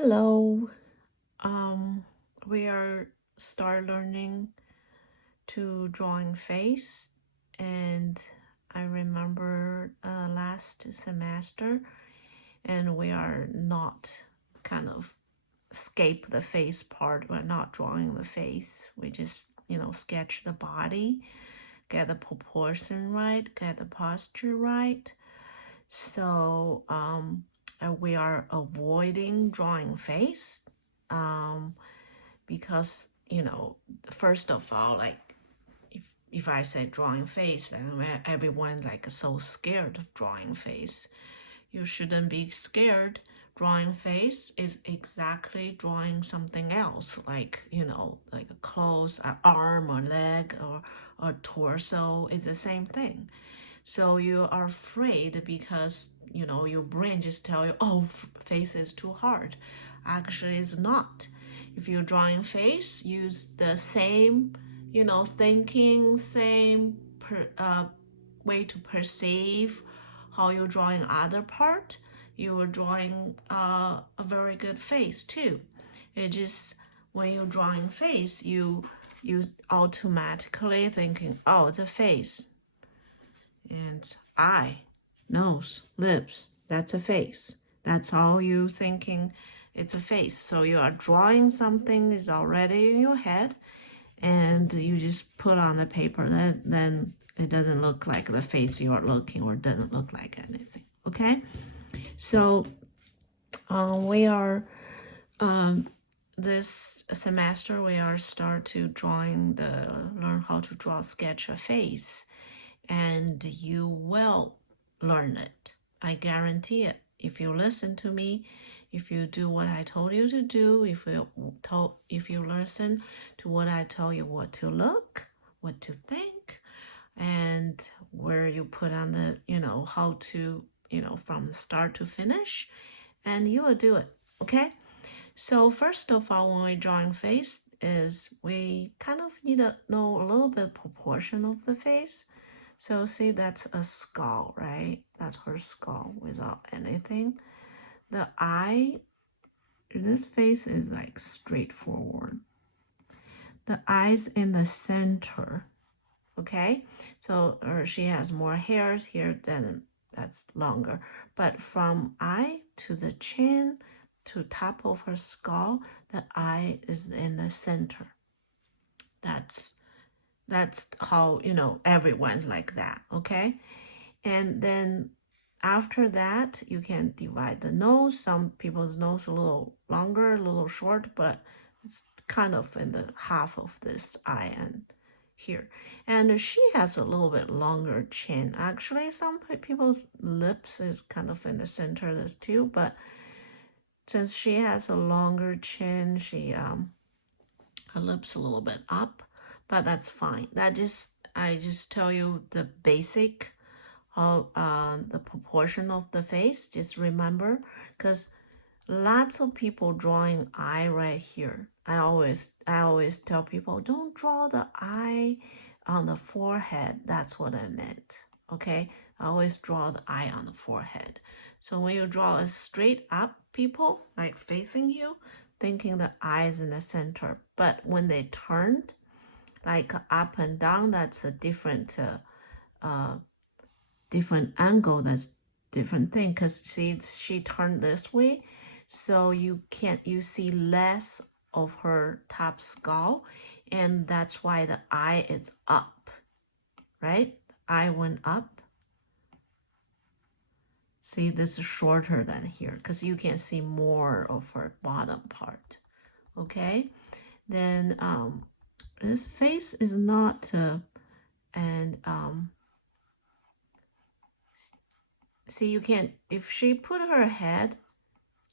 Hello. We are start learning to drawing face, and I remember last semester, and we are not kind of escape the face part. We're not drawing the face. We just sketch the body, get the proportion right, get the posture right. So we are avoiding drawing face. Um, because first of all, like if I say drawing face, then everyone like so scared of drawing face. You shouldn't be scared. Drawing face is exactly drawing something else, like like a clothes, an arm or leg or torso is the same thing. So you are afraid because your brain just tell you, oh, face is too hard. Actually, it's not. If you're drawing face, use the same, thinking, same way to perceive how you're drawing other part. You are drawing a very good face too. It just when you're drawing face, you automatically thinking, oh, the face and eye, nose, lips. That's a face. That's all you thinking. It's a face. So you are drawing something is already in your head, and you just put on the paper. Then it doesn't look like the face you are looking, or doesn't look like anything. Okay. So we are this semester we are start to drawing the learn how to draw sketch a face, and you will learn it. I guarantee it. If you listen to me, if you do what I told you to do, if you listen to what I tell you what to look, what to think, and where you put on the, how to, from the start to finish, and you will do it. Okay? So first of all, when we're drawing face, is we kind of need to know a little bit proportion of the face. So see, that's a skull, right? That's her skull without anything. The eye, this face is like straightforward. The eyes in the center, okay? So she has more hairs here, then that's longer. But from eye to the chin to top of her skull, the eye is in the center. That's how everyone's like that, okay? And then after that, you can divide the nose. Some people's nose a little longer, a little short, but it's kind of in the half of this eye and here. And she has a little bit longer chin. Actually, some people's lips is kind of in the center of this too, but since she has a longer chin, she her lips a little bit up, but that's fine. I just tell you the basic how the proportion of the face. Just remember, because lots of people drawing eye right here. I always tell people, don't draw the eye on the forehead. That's what I meant. Okay, I always draw the eye on the forehead. So when you draw a straight up people like facing you, thinking the eye is in the center, but when they turned like up and down, that's a different angle. That's different thing, because see, she turned this way, so you see less of her top skull, and that's why the eye is up, right? The eye went up. See, this is shorter than here because you can see more of her bottom part. Okay, then this face is not and see, you can, if she put her head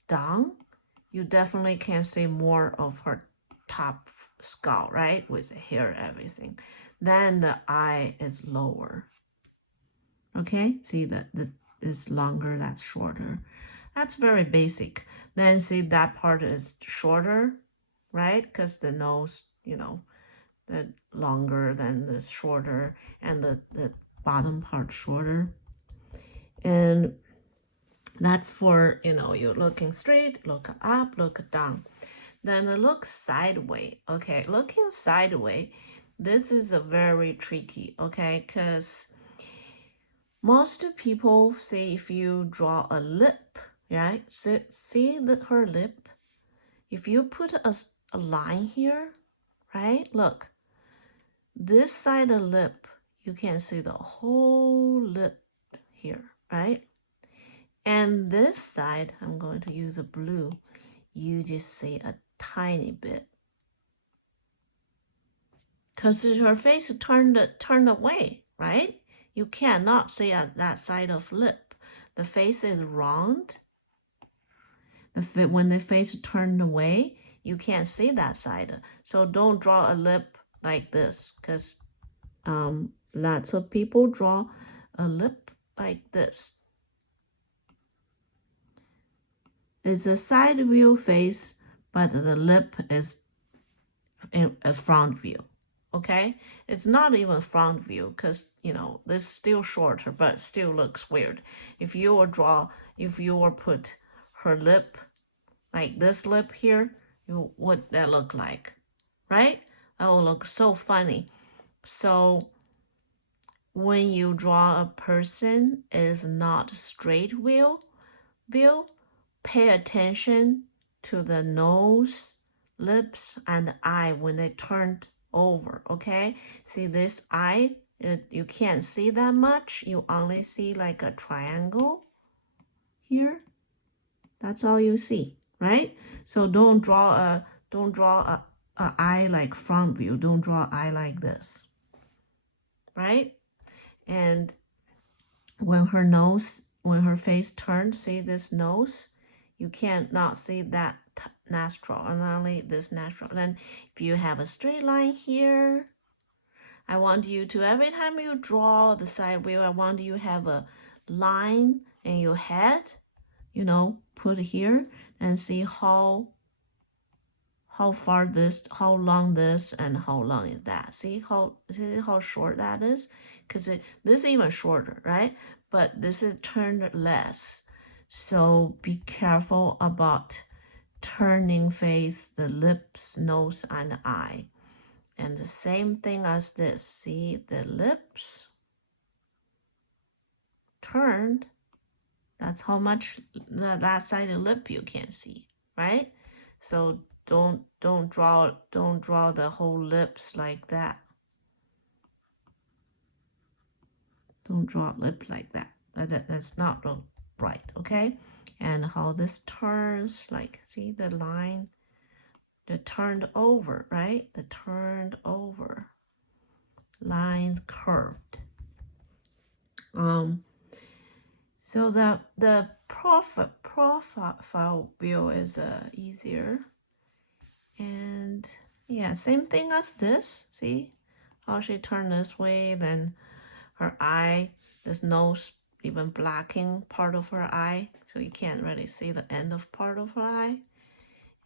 down, you definitely can see more of her top skull, right? With the hair, everything. Then the eye is lower. Okay, see that is longer, that's shorter. That's very basic. Then see that part is shorter, right? Because the nose, the longer than the shorter, and the bottom part shorter. And That's for, you know, you're looking straight, look up, look down. Then look sideways. Okay, looking sideways, this is a very tricky, okay, because most people say if you draw a lip, right? See her lip? If you put a line here, right? Look, this side of lip, you can see the whole lip here, right? And this side, I'm going to use a blue, you just see a tiny bit. Because her face turned away, right? You cannot see that side of lip. The face is round. When the face turned away, you can't see that side. So don't draw a lip like this, because lots of people draw a lip like this. It's a side view face, but the lip is in a front view. Okay, it's not even front view because you know this is still shorter, but still looks weird. If you were put her lip like this lip here, what that look like, right? That will look so funny. So when you draw a person is not straight view, pay attention to the nose, lips, and eye when they turned over, okay? See this eye, you can't see that much. You only see like a triangle here. That's all you see, right? So don't draw a eye like front view. Don't draw eye like this, right? And when her face turned, see this nose? You can't not see that nostril, and only this nostril. Then if you have a straight line here, I want you to, every time you draw the side view, I want you to have a line in your head, you know, put here and see how long this, and how long is that. See how short that is? Because this is even shorter, right? But this is turned less. So be careful about turning face, the lips, nose, and eye. And the same thing as this. See the lips turned. That's how much that side of lip you can see, right? So don't draw the whole lips like that. Don't draw lip like that. That's not right, okay? And how this turns, like see the line, the turned over, right? The turned over lines curved. So the profile view is easier. And yeah, same thing as this. See how she turned this way, then her eye, this nose even blacking part of her eye, so you can't really see the end of part of her eye.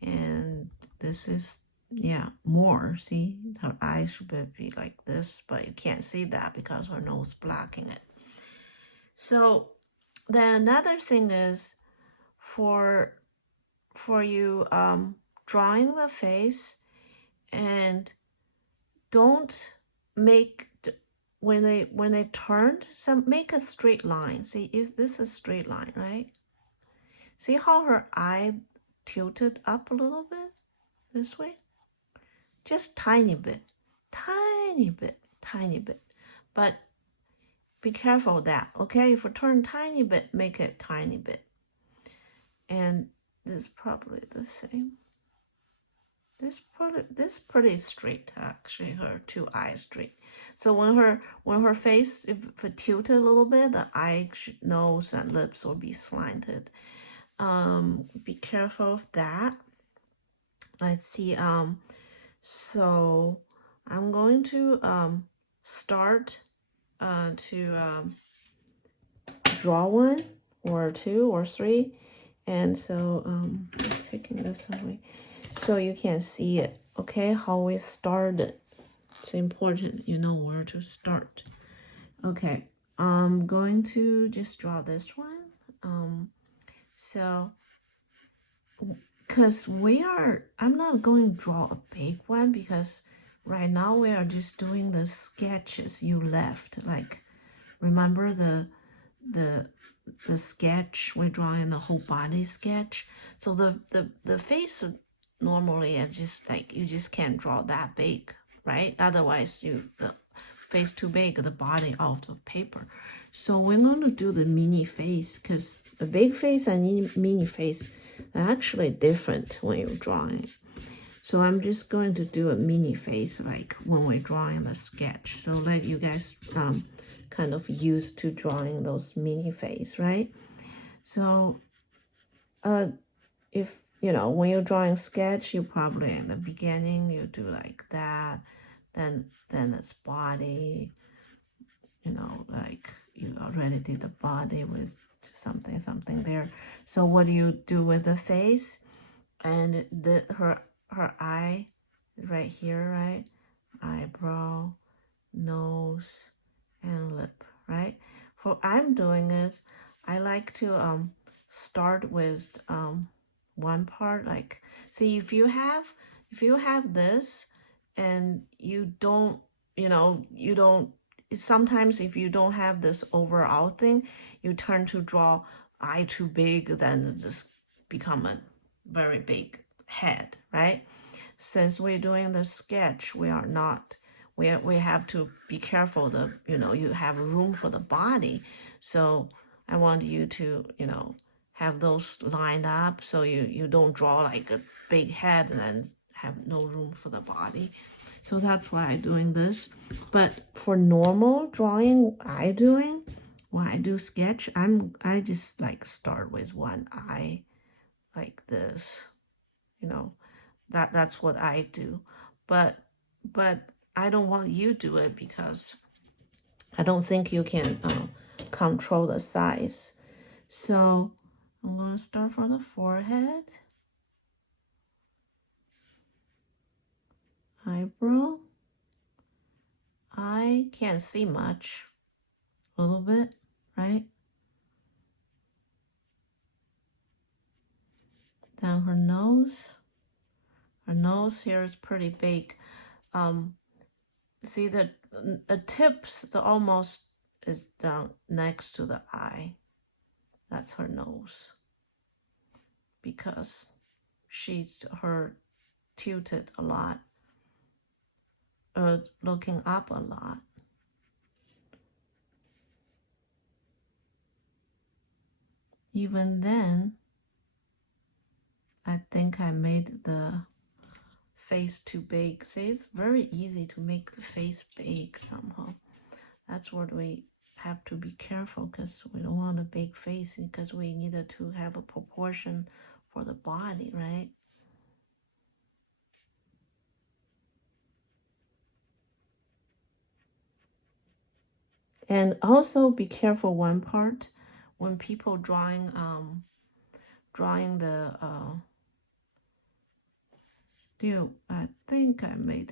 And this is, yeah, more. See, her eye should be like this, but you can't see that because her nose blocking it. So then another thing is for you drawing the face, and don't make when they turned, make a straight line. See, is this a straight line, right? See how her eye tilted up a little bit this way? Just tiny bit, tiny bit, tiny bit. But be careful of that, okay? If you turn tiny bit, make it tiny bit. And this is probably the same. This pretty straight actually. Her two eyes straight. So when her face if it tilted a little bit, the eye, nose, and lips will be slanted. Be careful of that. Let's see. So I'm going to start to draw one or two or three, and so I'm taking this away so you can see it, okay, how we started. It's important you know where to start. Okay, I'm going to just draw this one. So, because I'm not going to draw a big one because right now we are just doing the sketches you left. Like, remember the the sketch we're drawing, the whole body sketch. So the face normally is just like you just can't draw that big, right? Otherwise the face too big, the body out of paper. So we're going to do the mini face because the big face and mini face are actually different when you're drawing. So I'm just going to do a mini face like when we're drawing the sketch. So let you guys kind of used to drawing those mini face, right? So if you know when you're drawing sketch, you probably in the beginning you do like that, then it's body, you know, like you already did the body with something there. So what do you do with the face? And her eye right here, right? Eyebrow, nose, and lip, right? For I'm doing is I like to start with one part. Like, see, if you have this and you don't, you don't, sometimes if you don't have this overall thing, you turn to draw eye too big, then just become a very big head, right? Since we're doing the sketch, we are not, we have to be careful that, you have room for the body. So I want you to, have those lined up so you don't draw like a big head and then have no room for the body. So that's why I'm doing this. But for normal drawing when I do sketch, I just like start with one eye like this, you know that's what I do. But I don't want you to do it because I don't think you can control the size. So I'm going to start from the forehead, eyebrow. I can't see much, a little bit, right? Then her nose. Her nose here is pretty big. See the tips, the almost is down next to the eye. That's her nose because her tilted a lot, looking up a lot. Even then, I think I made the face too big. See, it's very easy to make the face big somehow. That's what we have to be careful because we don't want a big face because we needed to have a proportion for the body, right? And also be careful one part when people drawing the still I think I made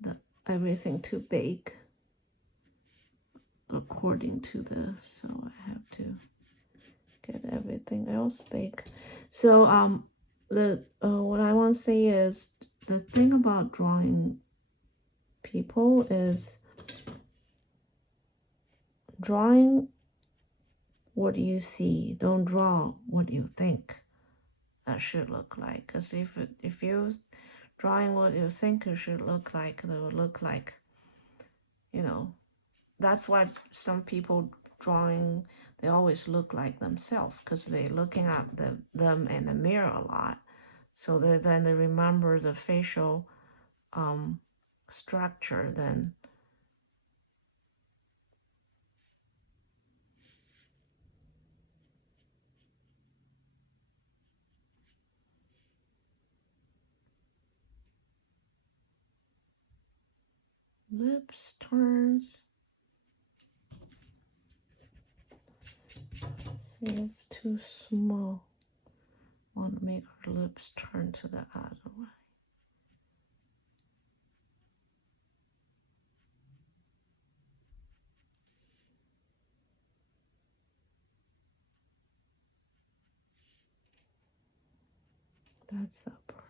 the everything too big according to the, so I have to get everything else big. So the what I want to say is the thing about drawing people is drawing what you see, don't draw what you think that should look like. Because if you drawing what you think it should look like, it will look like, that's why some people drawing, they always look like themselves because they're looking at them in the mirror a lot. So then they remember the facial structure. Then lips turns. See, it's too small. Want to make her lips turn to the other way. That's the part.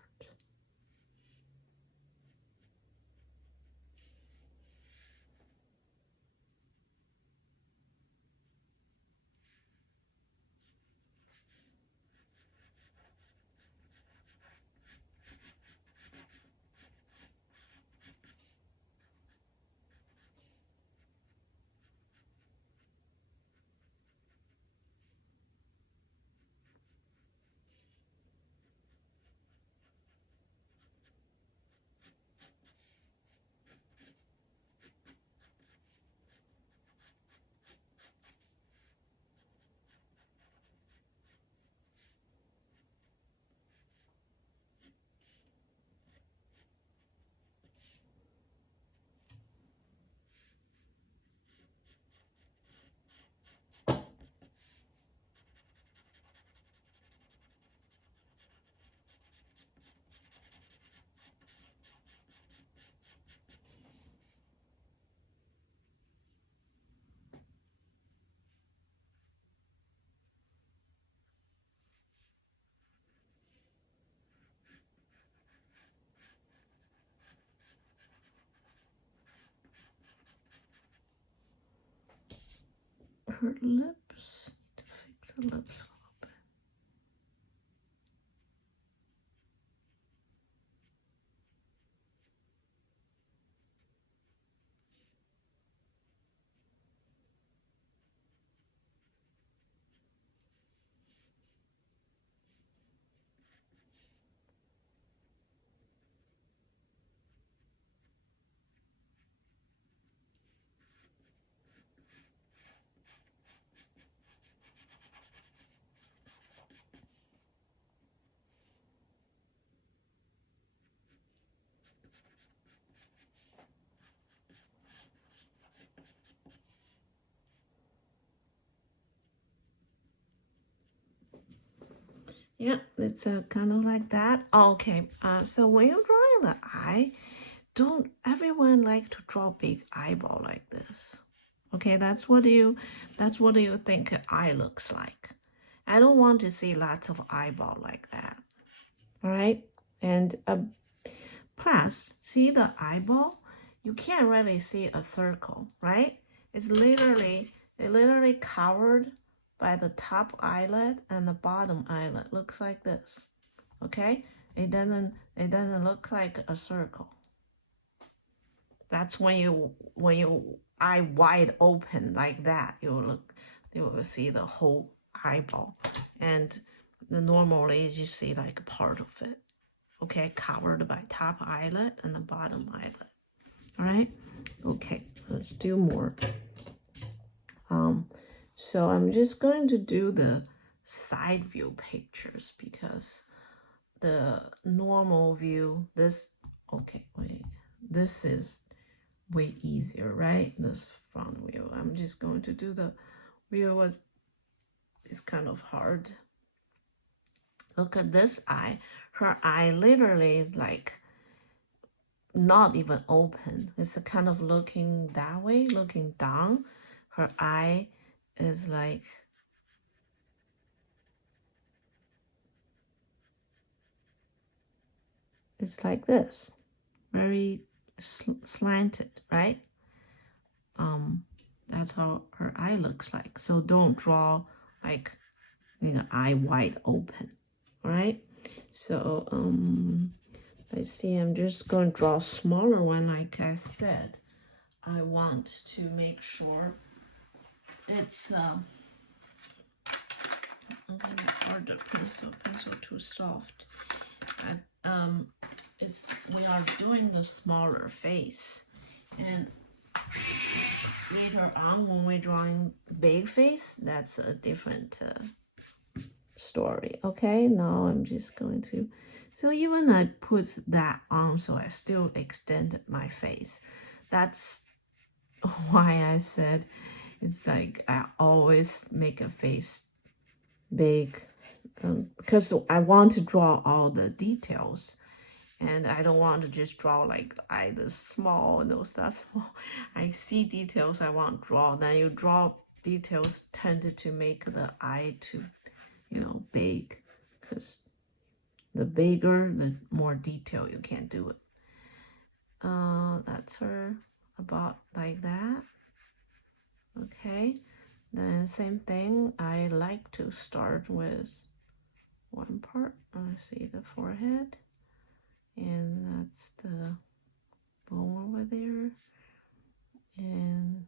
Her lips. Need to fix her lips a little bit. Yeah, it's kind of like that. Okay, so when you're drawing the eye, don't everyone like to draw big eyeball like this? Okay, that's what you think an eye looks like. I don't want to see lots of eyeball like that. All right, and plus, see the eyeball? You can't really see a circle, right? It literally covered by the top eyelid and the bottom eyelid. Looks like this. Okay? It doesn't look like a circle. That's when you eye wide open like that, you will see the whole eyeball. And normally you see like part of it. Okay, covered by top eyelid and the bottom eyelid. All right, okay, let's do more. So I'm just going to do the side view pictures because the normal view, okay, wait, this is way easier, right? This front view. I'm just going to do the view was it's kind of hard. Look at this eye. Her eye literally is like not even open. It's kind of looking that way, looking down. Her eye is like it's like this, very slanted, right? That's how her eye looks like. So don't draw like eye wide open, right? So let's see. I'm just going to draw a smaller one, like I said. I want to make sure it's I'm gonna harder pencil too soft. But it's we are doing the smaller face, and later on when we're drawing big face, that's a different story. Okay, now I'm just going to. So even I put that on, so I still extended my face. That's why I said it's like I always make a face big because I want to draw all the details and I don't want to just draw like eye this small and those that small. I see details I want to draw. Then you draw details tended to make the eye too, big because The bigger, the more detail you can do it. That's her about like that. Okay, then same thing. I like to start with one part. I see the forehead, and that's the bone over there, and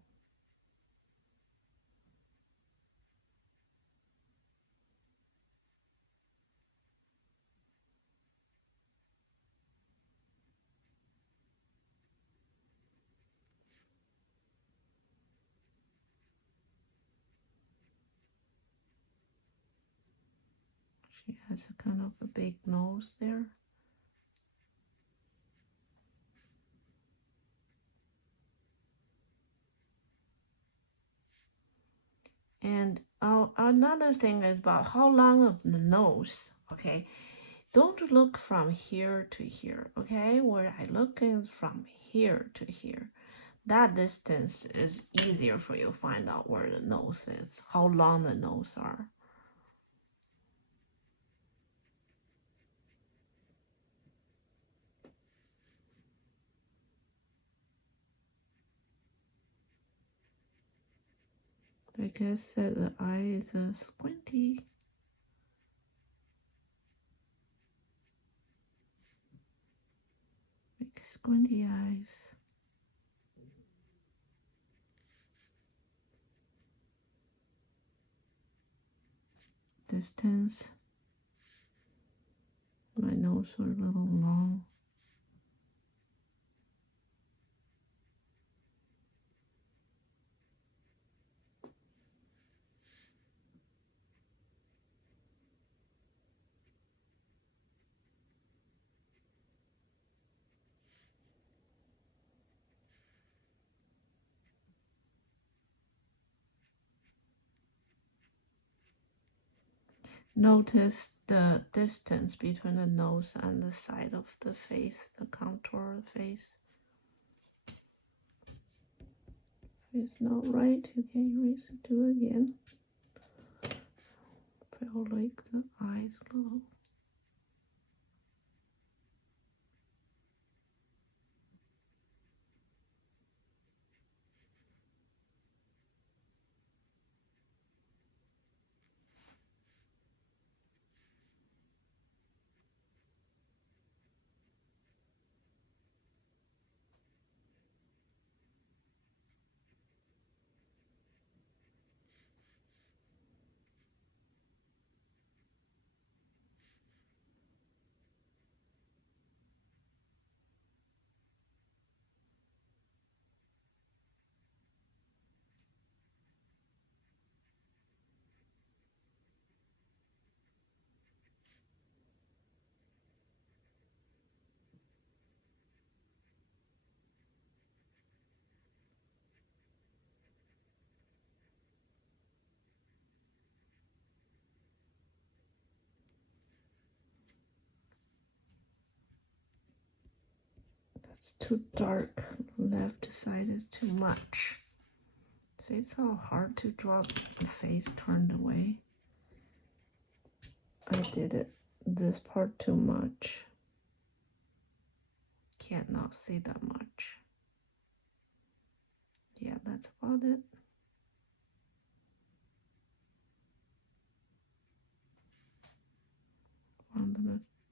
she has a kind of a big nose there. And another thing is about how long of the nose. Okay, don't look from here to here. Okay, where I look is from here to here. That distance is easier for you to find out where the nose is, how long the nose are. Like I said, the eye is squinty. Like squinty eyes. Distance. My nose are a little long. Notice the distance between the nose and the side of the face, the contour of the face. If it's not right, you can erase it to again. Feel like the eyes a little. That's too dark. Left side is too much. See, it's so hard to draw the face turned away. I did it this part too much. Can't not see that much. Yeah, that's about it.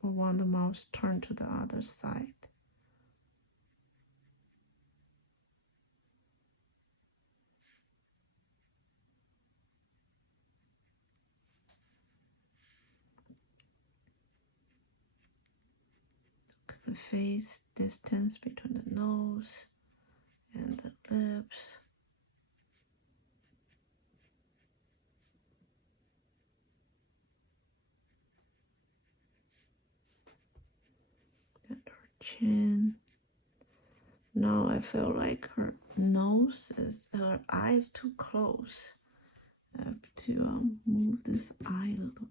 Want the mouse turned to the other side. Look at the face, distance between the nose and the lips. And her chin. Now I feel like her eyes too close. I have to move this eye a little bit.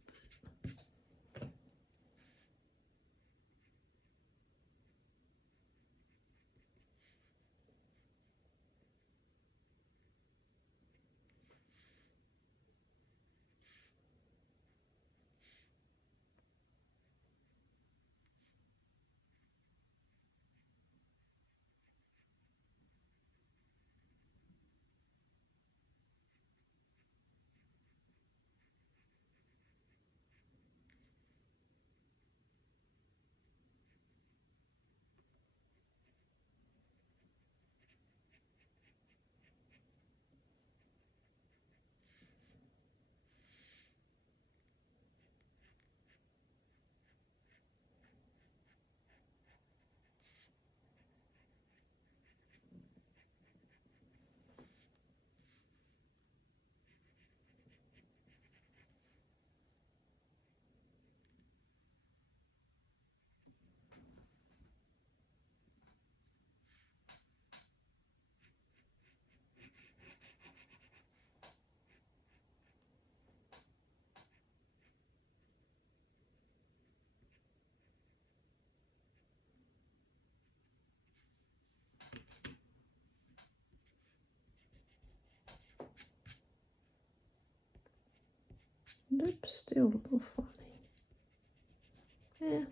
Lips still a little funny. Yeah.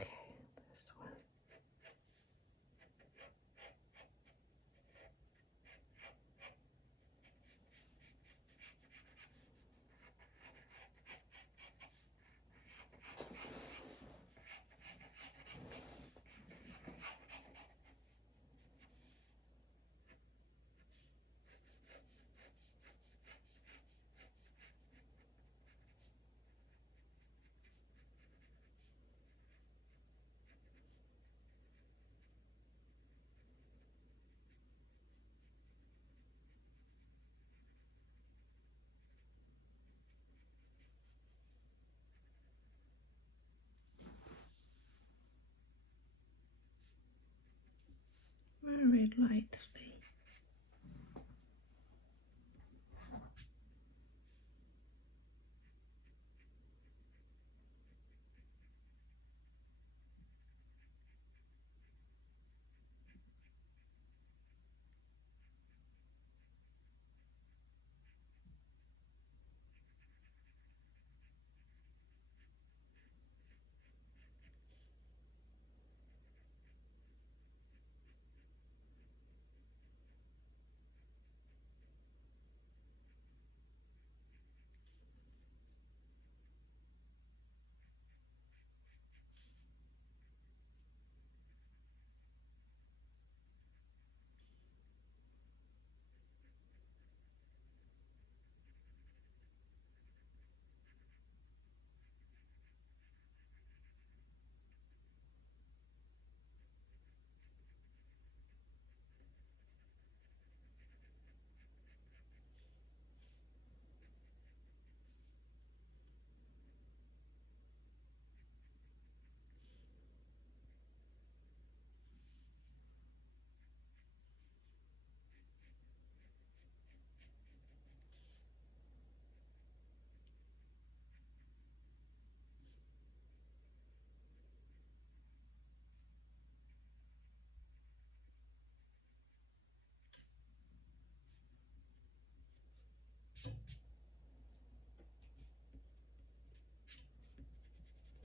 Okay, this one. Very lightly.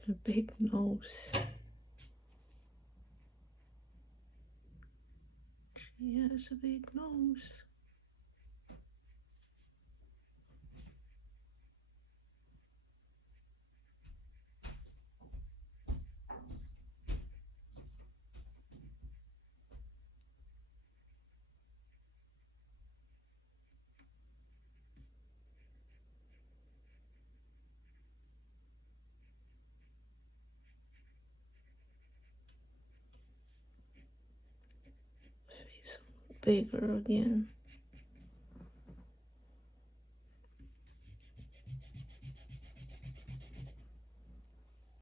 A big nose. She has a big nose. bigger again.